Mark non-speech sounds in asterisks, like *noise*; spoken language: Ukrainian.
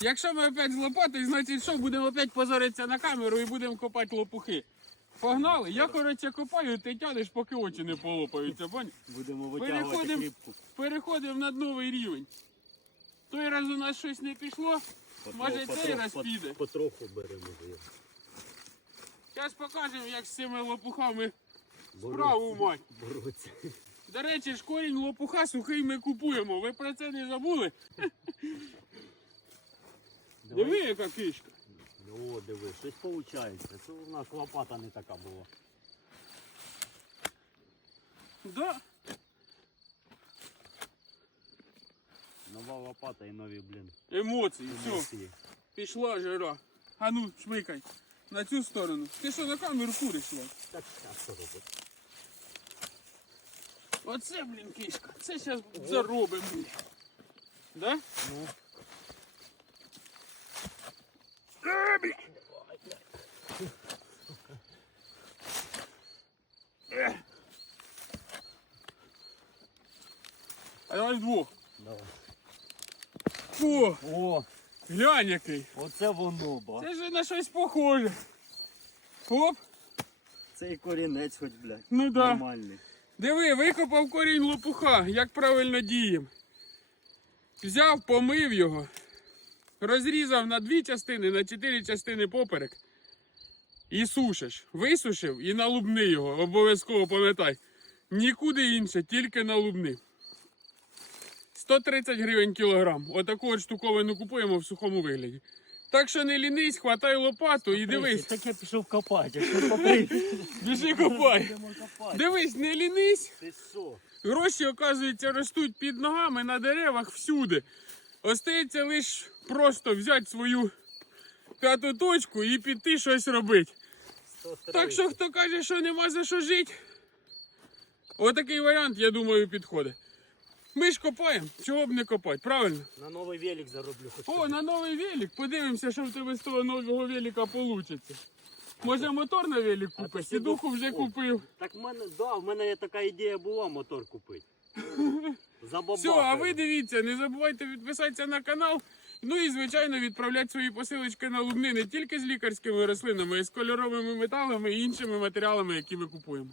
Якщо ми опять з лопатою, значить що, будемо опять позоритися на камеру і будемо копати лопухи. Погнали? Я, коротше, копаю, ти тянеш, поки очі не полопаються. Поняв? Будемо витягувати Переходимо. кліпку. Переходимо на новий рівень. Той раз у нас щось не пішло, може цей раз піде. Потроху беремо його. Зараз покажемо, як з цими лопухами справу мать. Боротися. До речі, ж корінь лопуха сухий ми купуємо. Ви про це не забули? *laughs* Диви, яка кишка. О, диви, щось виходить. Це у нас лопата не така була. Да. Нова лопата і нові, блін, Емоції, все, емоції. пішла жира. А ну, шмикай. На цю сторону. Ти що на камеру куриш? Влад? Так, а що робити? Оце, блін, кишка. Це зараз заробимо. блін. Да? Ну, А давай двох. давай. О, О, глянь який. оце воно, ба. Це ж на щось похоже. Оп, Цей корінець хоч, блядь. ну да. Нормальний. Диви, викопав корінь лопуха, як правильно дієм. Взяв, помив його, розрізав на дві частини, на чотири частини поперек. І сушиш. Висушив і налубни його. Обов'язково пам'ятай. Нікуди інше, тільки налубни. 130 гривень кілограм. Отаку от штуковину купуємо в сухому вигляді. Так що не лінись, хватай лопату і дивись. Так я пішов копати. *laughs* Біжи копай. Дивись, не лінись. Гроші, оказується, ростуть під ногами на деревах всюди. Остається лише просто взяти свою п'яту точку і піти щось робити. Так що хто каже, що нема за що жити, отакий варіант, я думаю, підходить. Ми ж копаємо, чого б не копати, правильно? На новий велик зароблю хоч. О, на новий велик. Подивимося, що в тебе з того нового велика вийде. Може мотор на велик купиш? Сідуху вже купив. Так в мене, да, в мене така ідея була мотор купити. *laughs* Все, а ви дивіться, не забувайте підписатися на канал. Ну і звичайно відправляти свої посилочки на лубни не тільки з лікарськими рослинами, а й з кольоровими металами і іншими матеріалами, які ми купуємо.